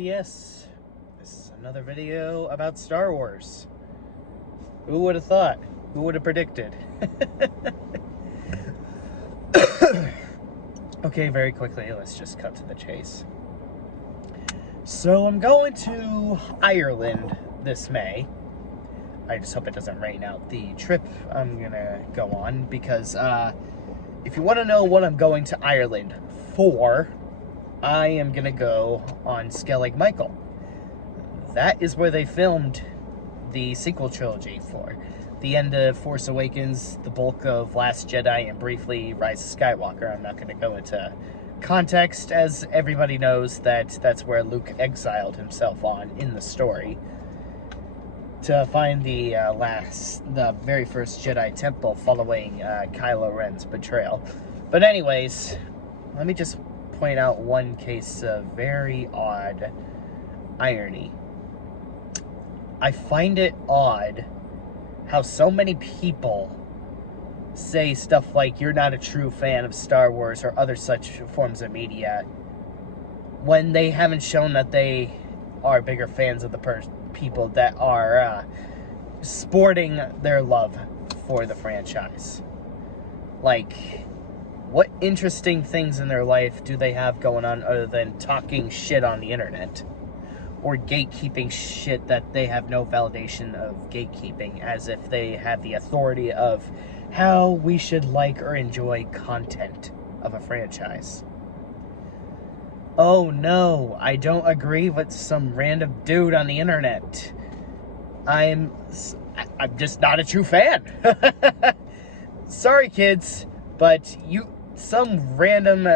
yes, this is another video about Star Wars. Who would have thought? Who would have predicted? Okay, very quickly, let's just cut to the chase. So I'm going to Ireland this May. I just hope it doesn't rain out the trip I'm gonna go on, because if you want to know what I'm going to Ireland for, I am gonna go on Skellig Michael. That is where they filmed the sequel trilogy for the end of Force Awakens, the bulk of Last Jedi, and briefly Rise of Skywalker. I'm not going to go into context, as everybody knows that that's where Luke exiled himself on in the story to find the very first Jedi temple following Kylo Ren's betrayal. But anyways, let me just point out one case of very odd irony. I find it odd how so many people say stuff like you're not a true fan of Star Wars or other such forms of media when they haven't shown that they are bigger fans of the people that are sporting their love for the franchise. Like, what interesting things in their life do they have going on other than talking shit on the internet? Or gatekeeping shit that they have no validation of gatekeeping, as if they have the authority of how we should like or enjoy content of a franchise. Oh no, I don't agree with some random dude on the internet. I'm just not a true fan. Sorry kids, but some random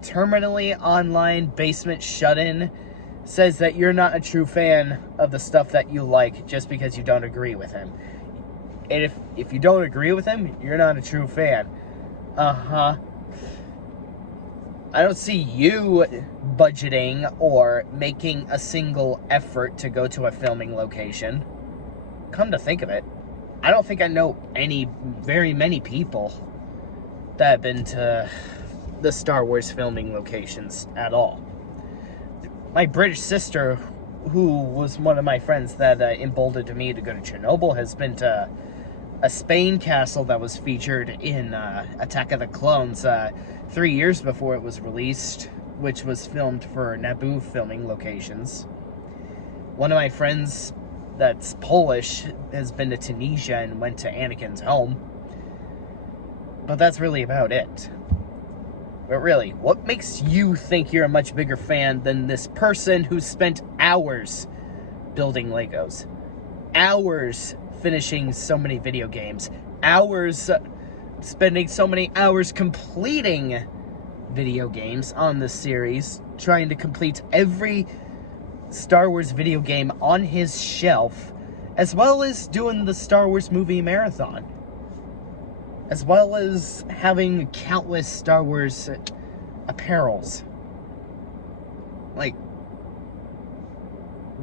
terminally online basement shut-in says that you're not a true fan of the stuff that you like just because you don't agree with him. And if you don't agree with him, you're not a true fan. I don't see you budgeting or making a single effort to go to a filming location. Come to think of it, I don't think I know very many people that have been to the Star Wars filming locations at all. My British sister, who was one of my friends that emboldened me to go to Chernobyl, has been to a Spain castle that was featured in Attack of the Clones 3 years before it was released, which was filmed for Naboo filming locations. One of my friends that's Polish has been to Tunisia and went to Anakin's home. But that's really about it. But really, what makes you think you're a much bigger fan than this person who spent hours building Legos? Hours finishing so many video games. Hours spending so many hours completing video games on this series. Trying to complete every Star Wars video game on his shelf. As well as doing the Star Wars movie marathon. As well as having countless Star Wars apparels. Like,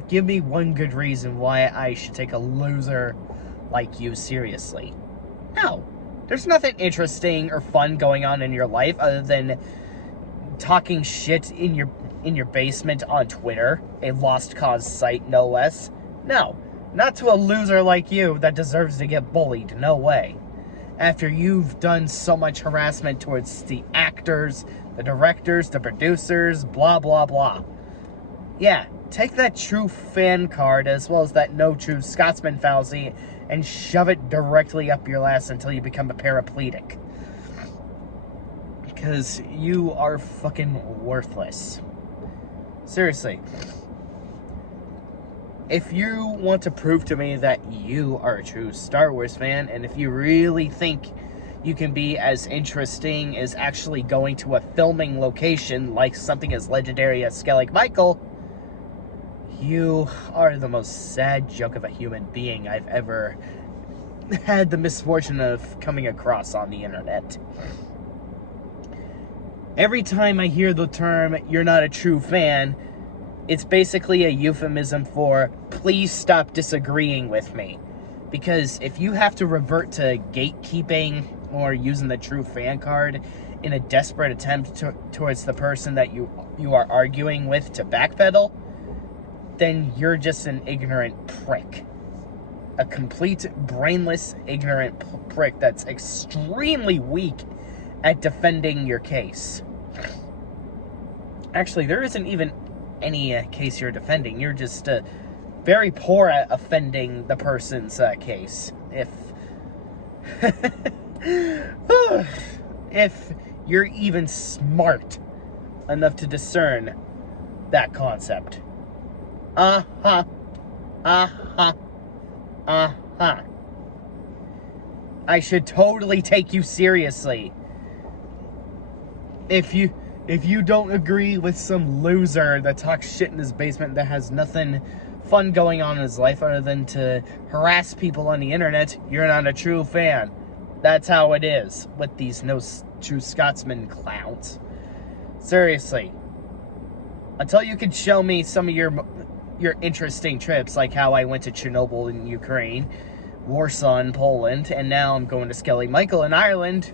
give me one good reason why I should take a loser like you seriously. No. There's nothing interesting or fun going on in your life other than talking shit in your basement on Twitter, a lost cause site, no less. No. Not to a loser like you that deserves to get bullied. No way. After you've done so much harassment towards the actors, the directors, the producers, blah, blah, blah. Yeah, take that true fan card as well as that no true Scotsman fallacy and shove it directly up your ass until you become a paraplegic. Because you are fucking worthless. Seriously. If you want to prove to me that you are a true Star Wars fan, and if you really think you can be as interesting as actually going to a filming location like something as legendary as Skellig Michael, you are the most sad joke of a human being I've ever had the misfortune of coming across on the internet. Every time I hear the term, "you're not a true fan," it's basically a euphemism for, please stop disagreeing with me. Because if you have to revert to gatekeeping or using the true fan card in a desperate attempt towards the person that you are arguing with to backpedal, then you're just an ignorant prick. A complete, brainless, ignorant prick that's extremely weak at defending your case. Actually, there isn't even any case you're defending. You're just very poor at offending the person's case. If you're even smart enough to discern that concept. Uh-huh. Uh-huh. Uh-huh. I should totally take you seriously. If you don't agree with some loser that talks shit in his basement that has nothing fun going on in his life other than to harass people on the internet, you're not a true fan. That's how it is with these no true Scotsman clowns. Seriously. Until you can show me some of your interesting trips, like how I went to Chernobyl in Ukraine, Warsaw in Poland, and now I'm going to Skelly Michael in Ireland,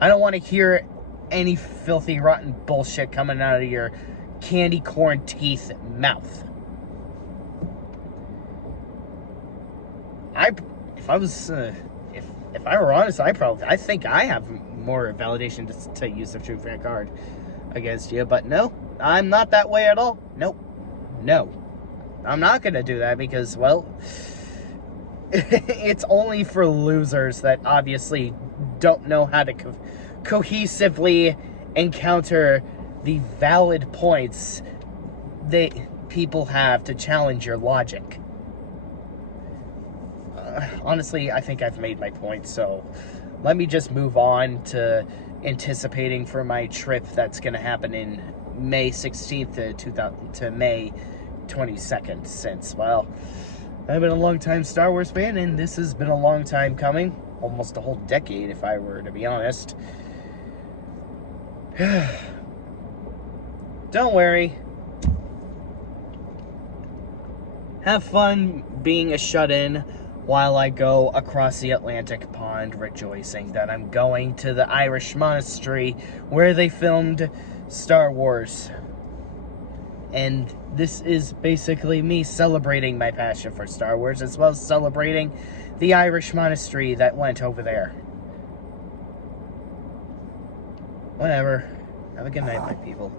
I don't want to hear any filthy, rotten bullshit coming out of your candy corn teeth mouth. If I were honest, I think I have more validation to use the true fan card against you, but no, I'm not that way at all. Nope. No. I'm not gonna do that because, well, it's only for losers that obviously don't know how to cohesively encounter the valid points that people have to challenge your logic. Honestly, I think I've made my point, so let me just move on to anticipating for my trip that's going to happen in May 16th to May 22nd, since, well, I've been a long time Star Wars fan, and this has been a long time coming. Almost a whole decade, if I were to be honest. Don't worry. Have fun being a shut-in while I go across the Atlantic pond rejoicing that I'm going to the Irish monastery where they filmed Star Wars. And this is basically me celebrating my passion for Star Wars, as well as celebrating the Irish monastery that went over there. Whatever. Have a good night, my people.